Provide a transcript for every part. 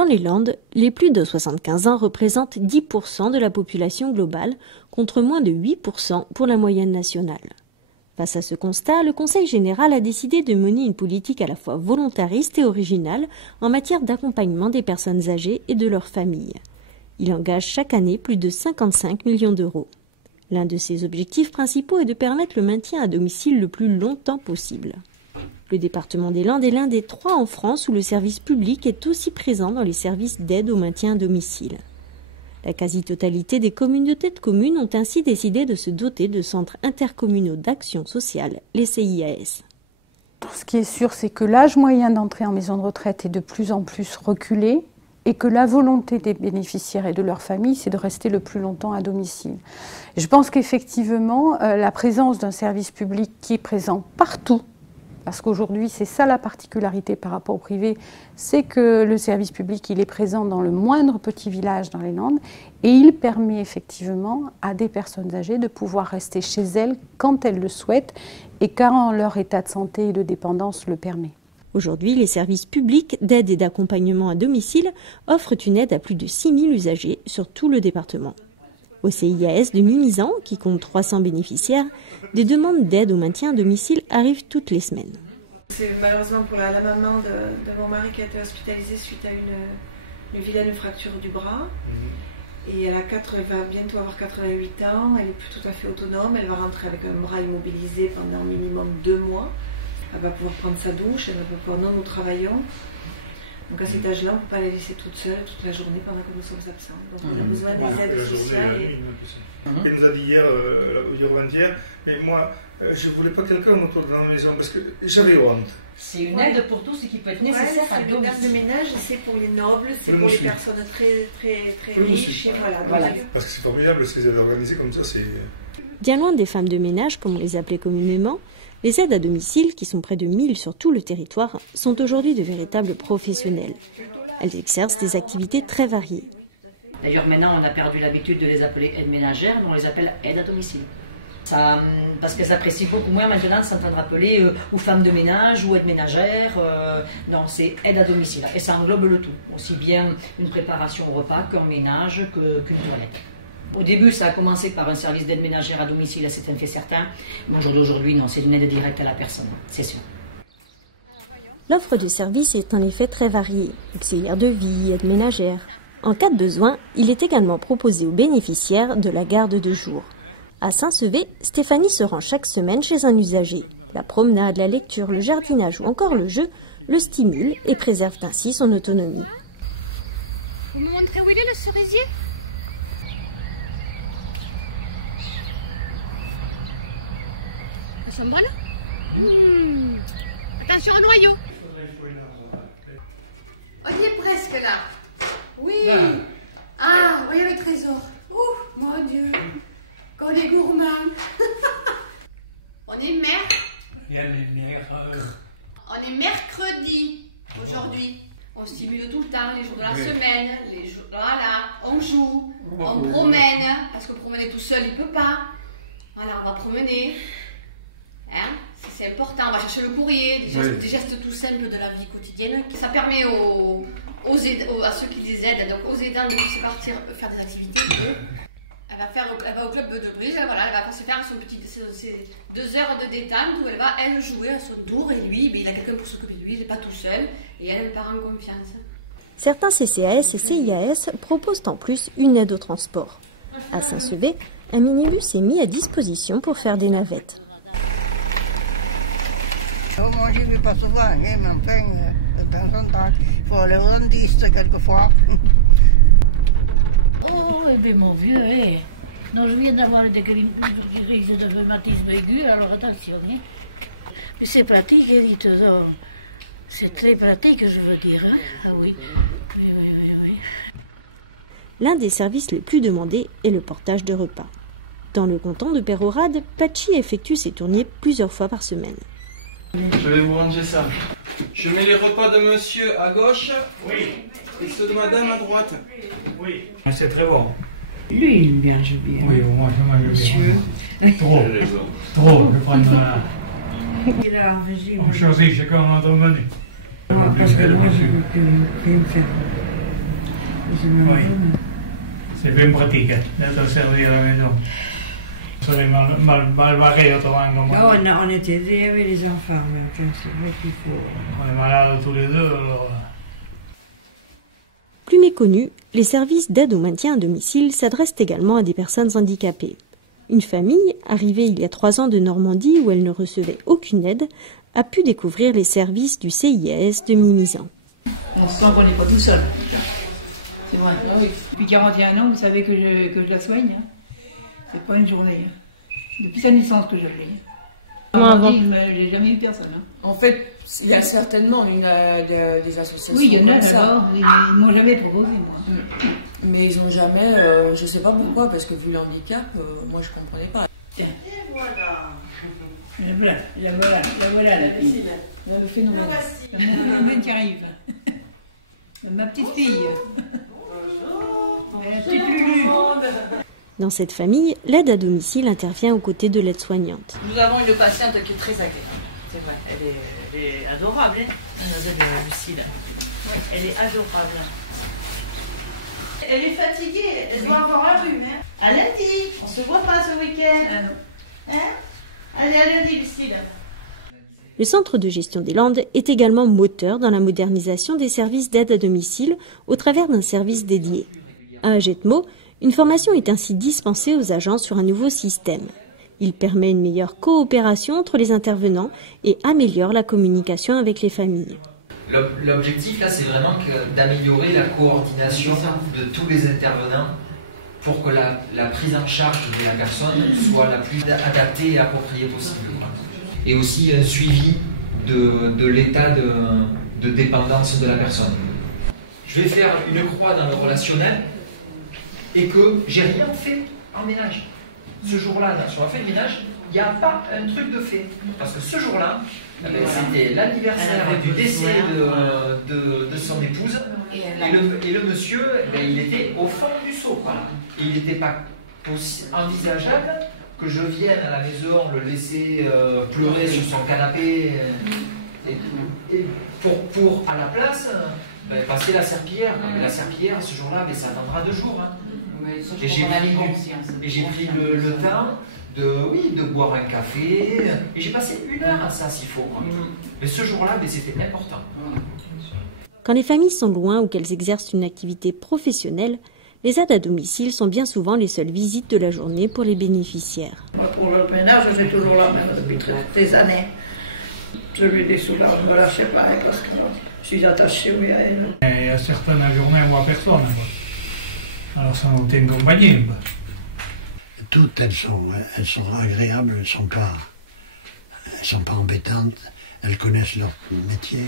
Dans les Landes, les plus de 75 ans représentent 10% de la population globale, contre moins de 8% pour la moyenne nationale. Face à ce constat, le Conseil général a décidé de mener une politique à la fois volontariste et originale en matière d'accompagnement des personnes âgées et de leurs familles. Il engage chaque année plus de 55 millions d'euros. L'un de ses objectifs principaux est de permettre le maintien à domicile le plus longtemps possible. Le département des Landes est l'un des 3 en France où le service public est aussi présent dans les services d'aide au maintien à domicile. La quasi-totalité des communautés de communes ont ainsi décidé de se doter de centres intercommunaux d'action sociale, les CIAS. Ce qui est sûr, c'est que l'âge moyen d'entrée en maison de retraite est de plus en plus reculé et que la volonté des bénéficiaires et de leurs familles, c'est de rester le plus longtemps à domicile. Je pense qu'effectivement, la présence d'un service public qui est présent partout, parce qu'aujourd'hui, c'est ça la particularité par rapport au privé, c'est que le service public, il est présent dans le moindre petit village dans les Landes et il permet effectivement à des personnes âgées de pouvoir rester chez elles quand elles le souhaitent et quand leur état de santé et de dépendance le permet. Aujourd'hui, les services publics d'aide et d'accompagnement à domicile offrent une aide à plus de 6 000 usagers sur tout le département. Au CIAS de Mimizan, qui compte 300 bénéficiaires, des demandes d'aide au maintien à domicile arrivent toutes les semaines. C'est malheureusement pour la maman de mon mari qui a été hospitalisée suite à une vilaine fracture du bras. Et elle va bientôt avoir 88 ans, elle est plus tout à fait autonome, elle va rentrer avec un bras immobilisé pendant minimum 2 mois. Elle va pouvoir prendre sa douche, elle va pouvoir, nous travaillons. Donc à cet âge-là, on ne peut pas la laisser toute seule toute la journée pendant que nous sommes absents. Donc on a besoin des aides sociales. Elle nous a dit hier, hier, mais moi, je ne voulais pas quelqu'un autour de la maison parce que j'avais honte. C'est une aide pour tous ce qui peut être nécessaire à domicile. Le garde de ménage, c'est pour les nobles, c'est pour les personnes très riches. Et voilà. Parce que c'est formidable ce qu'ils avaient organisé comme ça. Bien loin des femmes de ménage, comme on les appelait communément, les aides à domicile, qui sont près de 1000 sur tout le territoire, sont aujourd'hui de véritables professionnels. Elles exercent des activités très variées. D'ailleurs, maintenant, on a perdu l'habitude de les appeler aides ménagères, mais on les appelle aides à domicile. Ça, parce qu'elles apprécient beaucoup moins maintenant de s'entendre appeler ou femmes de ménage ou aides ménagères. Non, c'est aide à domicile. Et ça englobe le tout. Aussi bien une préparation au repas qu'un ménage qu'une toilette. Au début, ça a commencé par un service d'aide ménagère à domicile, c'est un fait certain. Mais aujourd'hui, non, c'est une aide directe à la personne, c'est sûr. L'offre de services est en effet très variée. Auxiliaire de vie, aide ménagère. En cas de besoin, il est également proposé aux bénéficiaires de la garde de jour. À Saint-Sevé, Stéphanie se rend chaque semaine chez un usager. La promenade, la lecture, le jardinage ou encore le jeu le stimulent et préservent ainsi son autonomie. Vous me montrez où il est le cerisier ? Elles sont bonnes ? Attention au noyau. On y est presque là. Oui. Ah, voyez le trésor. Ouh, mon Dieu. Qu'on est gourmand. On est On est mercredi aujourd'hui. On stimule tout le temps, les jours de la semaine, les jours, voilà, on joue, on promène, parce que promener tout seul, il ne peut pas. Voilà, on va promener. Hein, c'est important, on va chercher le courrier, des gestes tout simples de la vie quotidienne. Ça permet à ceux qui les aident, donc aux aidants, de se partir faire des activités. Elle va au club de bridge, voilà, elle va se faire ses 2 heures de détente où elle va, jouer à son tour. Et lui, il a quelqu'un pour s'occuper de lui, il n'est pas tout seul. Et elle part en confiance. Certains CCAS et CIAS proposent en plus une aide au transport. À Saint-Sevé, un minibus est mis à disposition pour faire des navettes. Moi, je ne vais pas souvent, mais enfin, de temps en temps, il faut aller au dentiste quelquefois. Oh, eh bien, mon vieux, non, je viens d'avoir des crises de rhumatisme aigu, alors attention. Hein. Mais c'est pratique, dites-en. C'est très pratique, je veux dire. Hein. Ah oui. Oui. L'un des services les plus demandés est le portage de repas. Dans le canton de Peyrehorade, Pachi effectue ses tournées plusieurs fois par semaine. Je vais vous ranger ça. Je mets les repas de monsieur à gauche et ceux de madame à droite. Oui. C'est très bon. Lui, il mange bien. Oui, moi je mange bien. Monsieur. Trop, je prends Il a un régime. On choisit chacun notre menu. Parce que moi, je ne peux rien faire. Oui. C'est bien pratique d'être servi à la maison. On serait mal barré autrement. Non, on est aidés avec les enfants, mais c'est vrai qu'il faut... On est malades tous les deux, alors... Plus méconnus, les services d'aide au maintien à domicile s'adressent également à des personnes handicapées. Une famille, arrivée il y a 3 ans de Normandie où elle ne recevait aucune aide, a pu découvrir les services du CIAS de Mimizan. On sent qu'on n'est pas tout seul. C'est vrai. Ah oui. Depuis 41 ans, vous savez que je la soigne. Hein. C'est pas une journée. Depuis sa naissance que je l'ai. Avant, je n'ai jamais eu personne. Hein. En fait, il y a certainement des associations. Oui, il y en a d'abord. Ils ne m'ont jamais proposé, moi. Mais ils n'ont jamais, je ne sais pas pourquoi, parce que vu le handicap, moi je ne comprenais pas. Tiens. Et voilà. La voilà, la fille. Le phénomène. Le phénomène qui arrive. Ma petite fille. Bonjour. La petite Lulu. Dans cette famille, l'aide à domicile intervient aux côtés de l'aide-soignante. Nous avons une patiente qui est très agréable. C'est vrai, elle est adorable, hein, Lucille. Ouais, elle est adorable. Elle est fatiguée, elle doit avoir un rhume. Hein. À lundi, on se voit pas ce week-end. Hein? Allez, à lundi, Lucille. Le Centre de gestion des Landes est également moteur dans la modernisation des services d'aide à domicile au travers d'un service dédié. À Agetmo, une formation est ainsi dispensée aux agents sur un nouveau système. Il permet une meilleure coopération entre les intervenants et améliore la communication avec les familles. L'objectif là, c'est vraiment d'améliorer la coordination de tous les intervenants pour que la prise en charge de la personne soit la plus adaptée et appropriée possible. Et aussi un suivi de l'état de dépendance de la personne. Je vais faire une croix dans le relationnel et que j'ai rien fait en ménage. Ce jour-là, sur la fête de ménage, il n'y a pas un truc de fait. Parce que ce jour-là, c'était l'anniversaire du décès de son épouse. Et le monsieur, il était au fond du seau. Voilà. Et il n'était pas envisageable que je vienne à la maison, le laisser pleurer sur son canapé. Et pour à la place, passer la serpillière. La serpillière, ce jour-là, ça attendra 2 jours. Hein. Et j'ai pris le temps de boire un café. Et j'ai passé 1 heure à ça s'il faut. Mais ce jour-là, c'était important. Quand les familles sont loin ou qu'elles exercent une activité professionnelle, les aides à domicile sont bien souvent les seules visites de la journée pour les bénéficiaires. Moi, pour le ménage, je suis toujours là, même depuis des années. Je lui dis souvent, je ne me lâche pas parce que je suis attachée à elle. Il y a certaines journées où il n'y a personne. Alors ça nous tient compagnie. Toutes elles sont agréables, elles sont pas embêtantes, elles connaissent leur métier.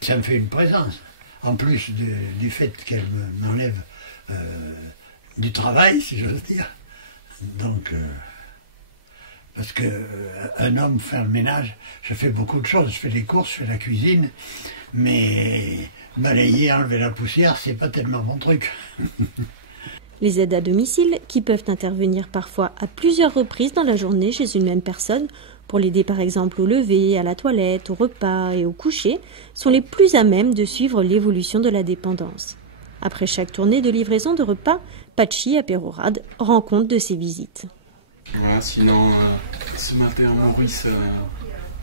Ça me fait une présence. En plus du fait qu'elles m'enlèvent du travail, si j'ose dire. Donc, parce qu'un homme fait le ménage, je fais beaucoup de choses. Je fais les courses, je fais la cuisine, mais balayer, enlever la poussière, c'est pas tellement mon truc. Les aides à domicile, qui peuvent intervenir parfois à plusieurs reprises dans la journée chez une même personne, pour l'aider par exemple au lever, à la toilette, au repas et au coucher, sont les plus à même de suivre l'évolution de la dépendance. Après chaque tournée de livraison de repas, Pachi, apérorade, rend compte de ses visites. Voilà, sinon, ce matin, Maurice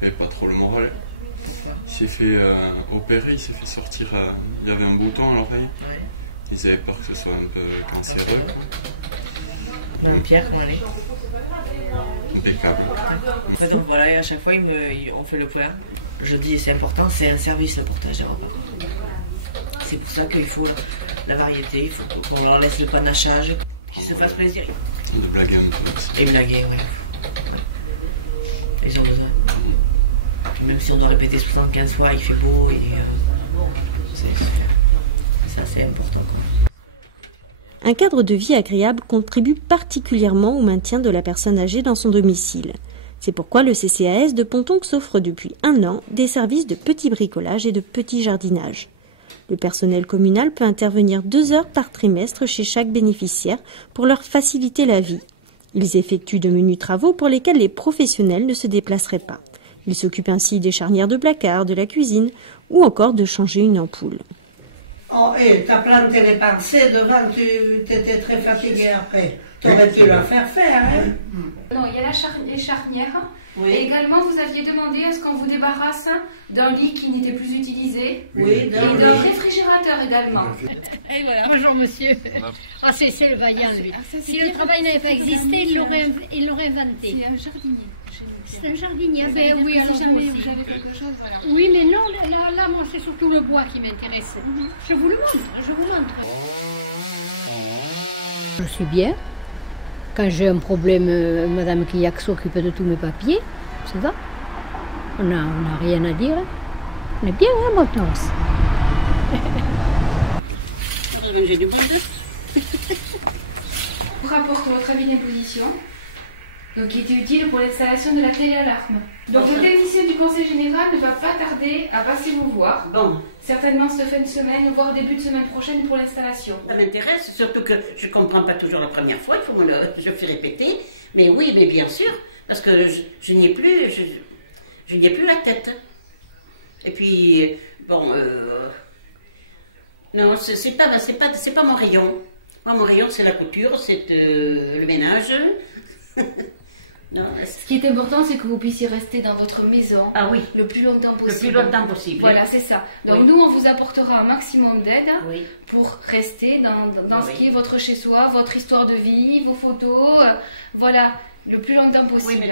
n'avait pas trop le moral. Il s'est fait opérer, il s'est fait sortir, il y avait un bouton à l'oreille. Ils avaient peur que ce soit un peu cancéreux. Pierre, comment elle est? Impeccable. Donc voilà, à chaque fois, on fait le point. Je dis, c'est important, c'est un service le portage des repas. C'est pour ça qu'il faut la variété, il faut qu'on leur laisse le panachage, qu'ils se fassent plaisir. De blaguer un peu. Et blaguer, oui. Ils ont besoin. Même si on doit répéter 75 fois, il fait beau, ça c'est important. Un cadre de vie agréable contribue particulièrement au maintien de la personne âgée dans son domicile. C'est pourquoi le CCAS de Pontonc s'offre depuis 1 an des services de petit bricolage et de petit jardinage. Le personnel communal peut intervenir 2 heures par trimestre chez chaque bénéficiaire pour leur faciliter la vie. Ils effectuent de menus travaux pour lesquels les professionnels ne se déplaceraient pas. Ils s'occupent ainsi des charnières de placard, de la cuisine ou encore de changer une ampoule. Oh, et t'as planté les pensées devant, tu étais très fatiguée après. Tu aurais pu la faire, hein? Non, il y a les charnières. Oui. Et également, vous aviez demandé à ce qu'on vous débarrasse d'un lit qui n'était plus utilisé. Oui, et d'un réfrigérateur également. Et voilà. Bonjour monsieur. Ah, c'est le vaillant lui. Si le travail n'avait pas existé, il l'aurait inventé. C'est un jardinier. C'est un jardinier. Ben oui, alors si jamais vous avez quelque chose, voilà. Oui, mais non, là moi c'est surtout le bois qui m'intéresse. Je vous le montre, Je suis bien. Quand j'ai un problème, Madame Quillac s'occupe de tous mes papiers, ça va. On n'a rien à dire. On est bien, hein, Montenance. J'ai du bon Vous rapporte votre avis d'imposition, donc qui était utile pour l'installation de la téléalarme. Donc le technicien du conseil général ne va pas tarder à passer vous voir. Bon. Certainement cette fin de semaine, voire début de semaine prochaine pour l'installation. Ça m'intéresse, surtout que je ne comprends pas toujours la première fois, je fais répéter. Mais oui, mais bien sûr, parce que je n'y ai plus, je n'y ai plus la tête. Et puis, bon, non, c'est pas mon rayon. Moi, mon rayon, c'est la couture, c'est le ménage. Non, ce qui est important, c'est que vous puissiez rester dans votre maison le plus longtemps possible. Le plus longtemps possible. Voilà, c'est ça. Donc oui. nous, on vous apportera un maximum d'aide pour rester dans ce qui est votre chez-soi, votre histoire de vie, vos photos, voilà, le plus longtemps possible. Oui, mais